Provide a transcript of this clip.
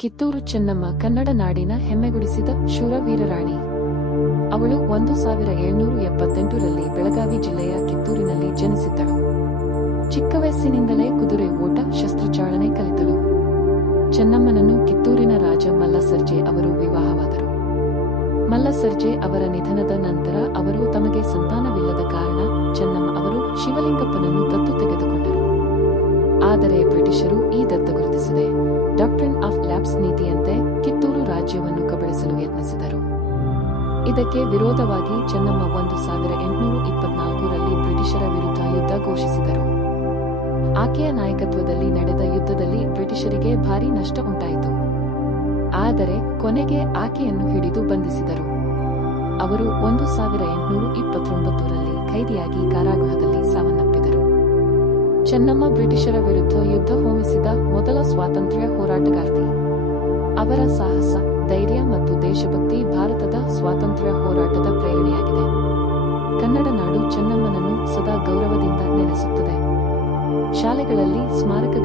ಕಿತ್ತೂರು ಚೆನ್ನಮ್ಮ ಕನ್ನಡ ನಾಡಿನ ಹೆಮ್ಮೆಗುಡಿಸಿದ ಶೂರವೀರರಾಣಿ. ಅವಳು ಒಂದು ಸಾವಿರ ಏಳ್ನೂರು ಎಪ್ಪತ್ತೆಂಟರಲ್ಲಿ ಬೆಳಗಾವಿ ಜಿಲ್ಲೆಯ ಕಿತ್ತೂರಿನಲ್ಲಿ ಜನಿಸಿದ್ದಳು ಚಿಕ್ಕ ವಯಸ್ಸಿನಿಂದಲೇ ಕುದುರೆ ಓಟ, ಶಸ್ತ್ರಚಾಲನೆ ಕಲಿತಳು. ಚೆನ್ನಮ್ಮನನ್ನು ಕಿತ್ತೂರಿನ ರಾಜ ಮಲ್ಲಸರ್ಜೆ ಅವರು ವಿವಾಹವಾದರು. ಮಲ್ಲಸರ್ಜೆ ಅವರ ನಿಧನದ ನಂತರ ಅವರು ತಮಗೆ ಸಂತಾನವಿಲ್ಲದ ಕಾರಣ ಚೆನ್ನಮ್ಮ ಅವರು ಶಿವಲಿಂಗಪ್ಪನನ್ನು ದತ್ತು ತೆಗೆದುಕೊಂಡರು. ಆದರೆ ಬ್ರಿಟಿಷರು ಈ ದತ್ತ ಗುರುತಿಸದೆ ರಾಜ್ಯವನ್ನು ಯತ್ನಿಸಿದರು. ಇದಕ್ಕೆ ವಿರೋಧವಾಗಿ ಚೆನ್ನಮ್ಮ ಒಂದು ಸಾವಿರ ಎಂಟುನೂರ ಇಪ್ಪತ್ನಾಲ್ಕರಲ್ಲಿ ಬ್ರಿಟಿಷರ ವಿರುದ್ಧ ಯುದ್ಧ ಘೋಷಿಸಿದರು. ಆಕೆಯ ನಾಯಕತ್ವದಲ್ಲಿ ನಡೆದ ಯುದ್ಧದಲ್ಲಿ ಬ್ರಿಟಿಷರಿಗೆ ಭಾರೀ ನಷ್ಟ ಉಂಟಾಯಿತು. ಆದರೆ ಕೊನೆಗೆ ಆಕೆಯನ್ನು ಹಿಡಿದು ಬಂಧಿಸಿದರು. ಅವರು ಒಂದು ಸಾವಿರ ಎಂಟುನೂರ ಇಪ್ಪತ್ತೊಂಬತ್ತರಲ್ಲಿ ಖೈದಿಯಾಗಿ ಕಾರಾಗೃಹದಲ್ಲಿ ಸಾವನ್ನಪ್ಪಿದರು. ಚೆನ್ನಮ್ಮ ಬ್ರಿಟಿಷರ ವಿರುದ್ಧ ಯುದ್ಧ ಹೋಮಿಸಿದ ಮೊದಲ ಸ್ವಾತಂತ್ರ್ಯ ಹೋರಾಟಗಾರ್ತಿ. ಅವರ ಸಾಹಸ, ಧೈರ್ಯ ಮತ್ತು ದೇಶಭಕ್ತಿ ಭಾರತದ ಸ್ವಾತಂತ್ರ್ಯ ಹೋರಾಟದ ಪ್ರೇರಣೆಯಾಗಿದೆ. ಕನ್ನಡ ನಾಡು ಚೆನ್ನಮ್ಮನನ್ನು ಸದಾ ಗೌರವದಿಂದ ನೆನೆಸುತ್ತದೆ. ಶಾಲೆಗಳಲ್ಲಿ ಸ್ಮಾರಕ